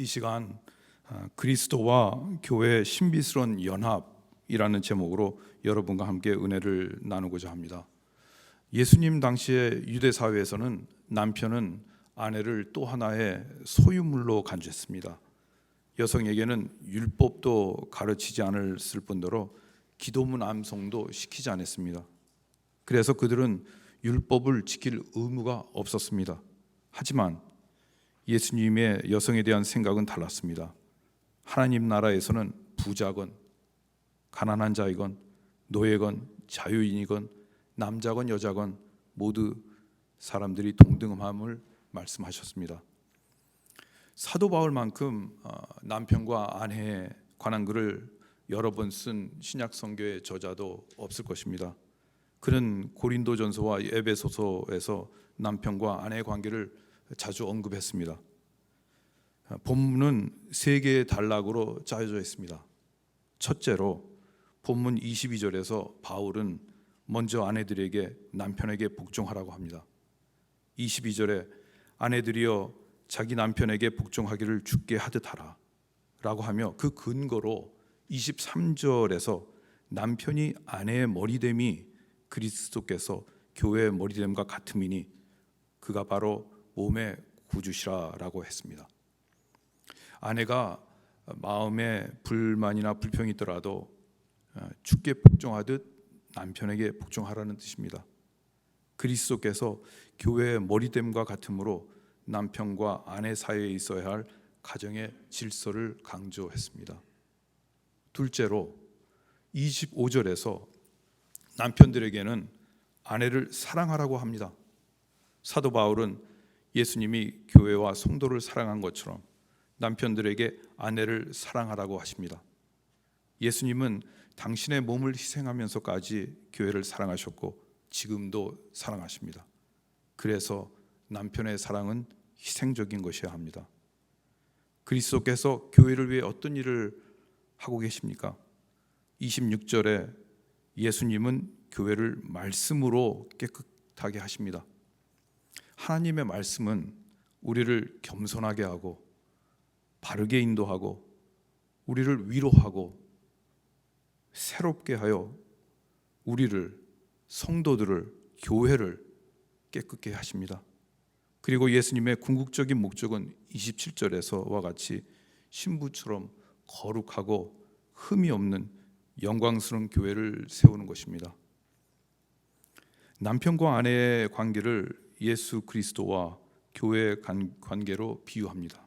이 시간 그리스도와 교회의 신비스러운 연합이라는 제목으로 여러분과 함께 은혜를 나누고자 합니다. 예수님 당시의 유대 사회에서는 남편은 아내를 또 하나의 소유물로 간주했습니다. 여성에게는 율법도 가르치지 않았을 뿐더러 기도문 암송도 시키지 않았습니다. 그래서 그들은 율법을 지킬 의무가 없었습니다. 하지만 예수님의 여성에 대한 생각은 달랐습니다. 하나님 나라에서는 부자건 가난한 자이건 노예건 자유인이건 남자건 여자건 모두 사람들이 동등함을 말씀하셨습니다. 사도 바울만큼 남편과 아내에 관한 글을 여러 번 쓴 신약 성경의 저자도 없을 것입니다. 그는 고린도전서와 에베소서에서 남편과 아내의 관계를 자주 언급했습니다. 본문은 세 개의 단락으로 짜여져 있습니다. 첫째로 본문 22절에서 바울은 먼저 아내들에게 남편에게 복종하라고 합니다. 22절에 아내들이여 자기 남편에게 복종하기를 주께 하듯 하라 라고 하며 그 근거로 23절에서 남편이 아내의 머리됨이 그리스도께서 교회의 머리됨과 같음이니 그가 바로 몸의 구주시라라고 했습니다. 아내가 마음에 불만이나 불평이 있더라도 주께 복종하듯 남편에게 복종하라는 뜻입니다. 그리스도께서 교회의 머리됨과 같으므로 남편과 아내 사이에 있어야 할 가정의 질서를 강조했습니다. 둘째로 25절에서 남편들에게는 아내를 사랑하라고 합니다. 사도 바울은 예수님이 교회와 성도를 사랑한 것처럼 남편들에게 아내를 사랑하라고 하십니다. 예수님은 당신의 몸을 희생하면서까지 교회를 사랑하셨고 지금도 사랑하십니다. 그래서 남편의 사랑은 희생적인 것이어야 합니다. 그리스도께서 교회를 위해 어떤 일을 하고 계십니까? 26절에 예수님은 교회를 말씀으로 깨끗하게 하십니다. 하나님의 말씀은 우리를 겸손하게 하고 바르게 인도하고 우리를 위로하고 새롭게 하여 우리를 성도들을 교회를 깨끗게 하십니다. 그리고 예수님의 궁극적인 목적은 27절에서와 같이 신부처럼 거룩하고 흠이 없는 영광스러운 교회를 세우는 것입니다. 남편과 아내의 관계를 예수 그리스도와 교회의 관계로 비유합니다.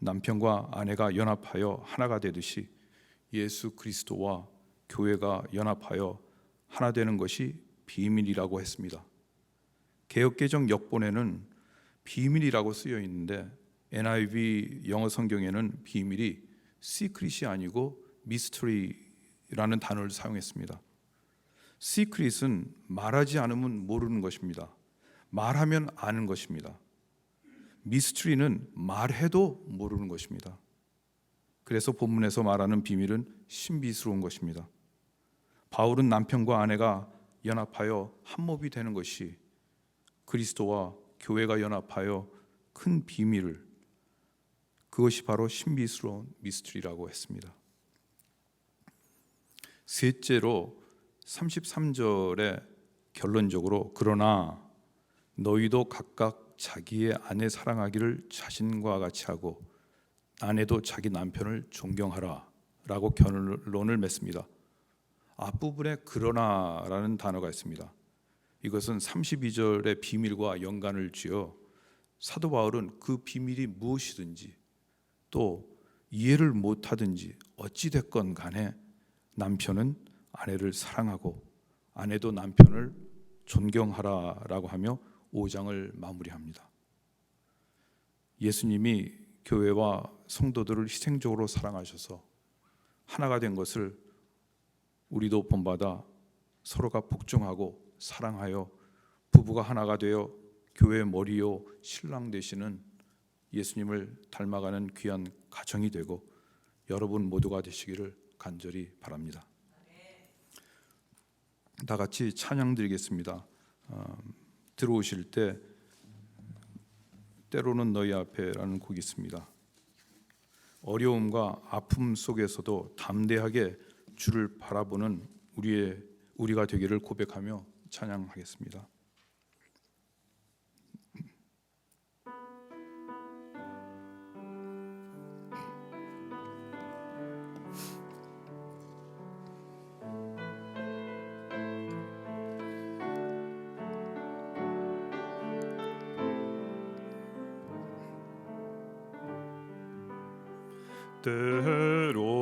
남편과 아내가 연합하여 하나가 되듯이 예수 그리스도와 교회가 연합하여 하나 되는 것이 비밀이라고 했습니다. 개역개정 역본에는 비밀이라고 쓰여 있는데 NIV 영어 성경에는 비밀이 secret이 아니고 mystery라는 단어를 사용했습니다. secret은 말하지 않으면 모르는 것입니다. 말하면 아는 것입니다. 미스트리는 말해도 모르는 것입니다. 그래서 본문에서 말하는 비밀은 신비스러운 것입니다. 바울은 남편과 아내가 연합하여 한 몸이 되는 것이 그리스도와 교회가 연합하여 큰 비밀을, 그것이 바로 신비스러운 미스트리라고 했습니다. 셋째로 33절에 결론적으로 그러나 너희도 각각 자기의 아내 사랑하기를 자신과 같이 하고 아내도 자기 남편을 존경하라 라고 결론을 맺습니다. 앞부분에 그러나라는 단어가 있습니다. 이것은 32절의 비밀과 연관을 지어 사도 바울은 그 비밀이 무엇이든지 또 이해를 못하든지 어찌됐건 간에 남편은 아내를 사랑하고 아내도 남편을 존경하라라고 하며 5장을 마무리합니다. 예수님이 교회와 성도들을 희생적으로 사랑하셔서 하나가 된 것을 우리도 본받아 서로가 복종하고 사랑하여 부부가 하나가 되어 교회의 머리요 신랑 되시는 예수님을 닮아가는 귀한 가정이 되고 여러분 모두가 되시기를 간절히 바랍니다. 다 같이 찬양 드리겠습니다. 들어오실 때 때로는 너희 앞에라는 곡이 있습니다. 어려움과 아픔 속에서도 담대하게 주를 바라보는 우리가 되기를 고백하며 찬양하겠습니다.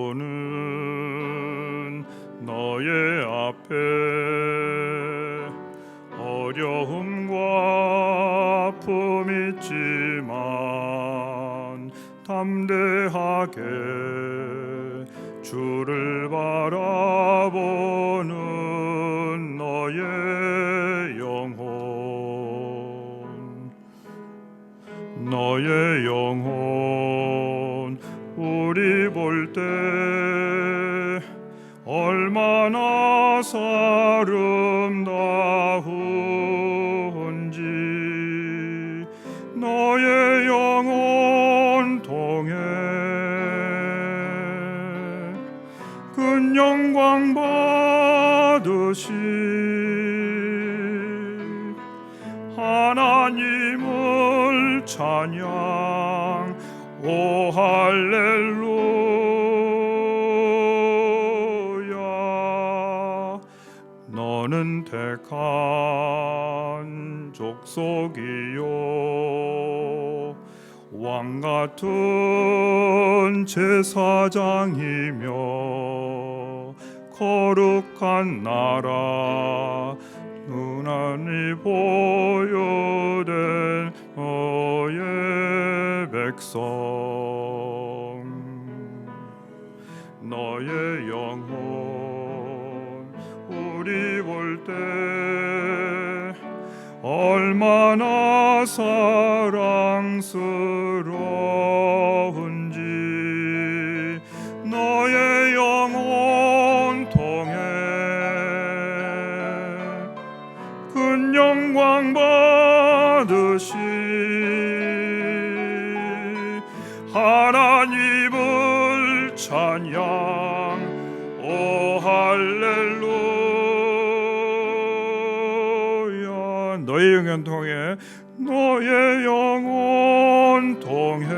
때로는 너의 앞에 어려움과 아픔이 있지만 담대하게 주를 바라보는 너의 영혼 우리 볼 때 얼마나 아름다운지 너의 영혼 통해 큰 영광 받으시 하나님을 찬양 오 할렐루야. 너는 택한 족속이요 왕같은 제사장이며 거룩한 나라 눈안이 보여된 너의 백성 너의 영혼 우리 볼 때 얼마나 사랑스러운지 너의 영혼 통해 큰 영광 받으시 하나님을 찬양 오 할렐루야. 너의 영혼 통해 너의 영혼 통해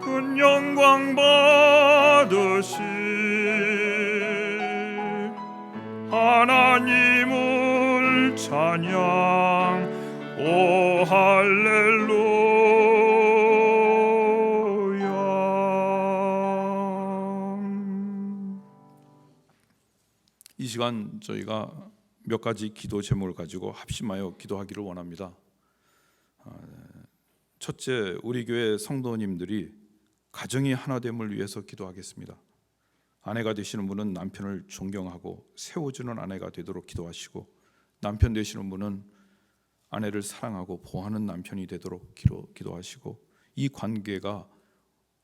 큰 영광 받으시 하나님을 찬양 오 할렐루야. 이 시간 저희가 몇 가지 기도 제목을 가지고 합심하여 기도하기를 원합니다. 첫째, 우리 교회 성도님들이 가정이 하나됨을 위해서 기도하겠습니다. 아내가 되시는 분은 남편을 존경하고 세워주는 아내가 되도록 기도하시고, 남편 되시는 분은 아내를 사랑하고 보호하는 남편이 되도록 기도하시고, 이 관계가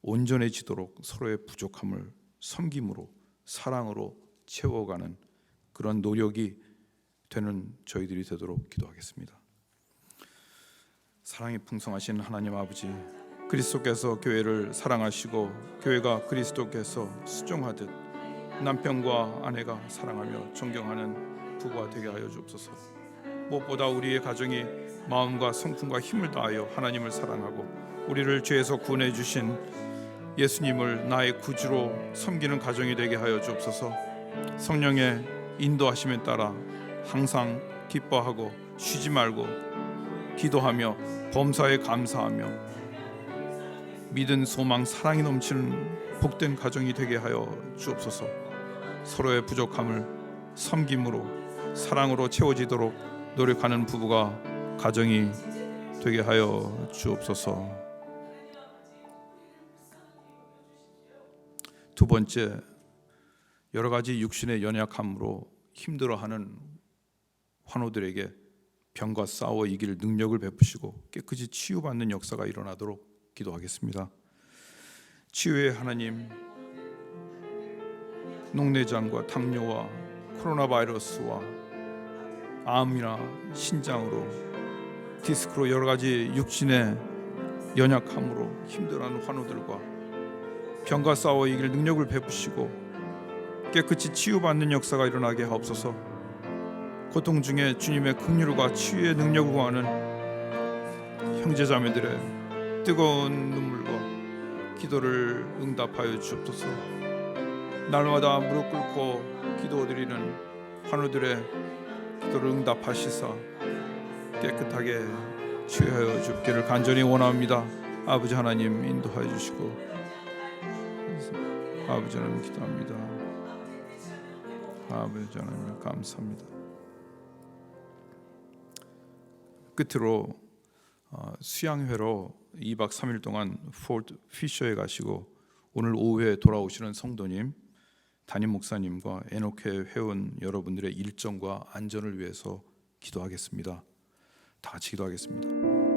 온전해지도록 서로의 부족함을 섬김으로 사랑으로 채워가는 그런 노력이 되는 저희들이 되도록 기도하겠습니다. 사랑이 풍성하신 하나님 아버지, 그리스도께서 교회를 사랑하시고 교회가 그리스도께서 수종하듯 남편과 아내가 사랑하며 존경하는 부부가 되게 하여 주옵소서. 무엇보다 우리의 가정이 마음과 성품과 힘을 다하여 하나님을 사랑하고 우리를 죄에서 구원해 주신 예수님을 나의 구주로 섬기는 가정이 되게 하여 주옵소서. 성령의 인도하심에 따라 항상 기뻐하고 쉬지 말고 기도하며 범사에 감사하며 믿음, 소망, 사랑이 넘치는 복된 가정이 되게 하여 주옵소서. 서로의 부족함을 섬김으로 사랑으로 채워지도록 노력하는 부부가 가정이 되게 하여 주옵소서. 두 번째, 여러 가지 육신의 연약함으로 힘들어하는 환우들에게 병과 싸워 이길 능력을 베푸시고 깨끗이 치유받는 역사가 일어나도록 기도하겠습니다. 치유의 하나님, 녹내장과 당뇨와 코로나 바이러스와 암이나 신장으로 디스크로 여러 가지 육신의 연약함으로 힘들어하는 환우들과 병과 싸워 이길 능력을 베푸시고 깨끗이 치유받는 역사가 일어나게 하옵소서. 고통 중에 주님의 긍휼과 치유의 능력을 구하는 형제자매들의 뜨거운 눈물과 기도를 응답하여 주옵소서. 날마다 무릎 꿇고 기도드리는 환우들의 기도를 응답하시사 깨끗하게 치유하여 주옵기를 간절히 원합니다. 아버지 하나님 인도하여 주시고, 아버지 하나님 기도합니다. 아버지 하나님 감사합니다. 끝으로 수양회로 2박 3일 동안 포트 피셔에 가시고 오늘 오후에 돌아오시는 성도님, 담임 목사님과 에녹회 회원 여러분들의 일정과 안전을 위해서 기도하겠습니다. 다 같이 기도하겠습니다.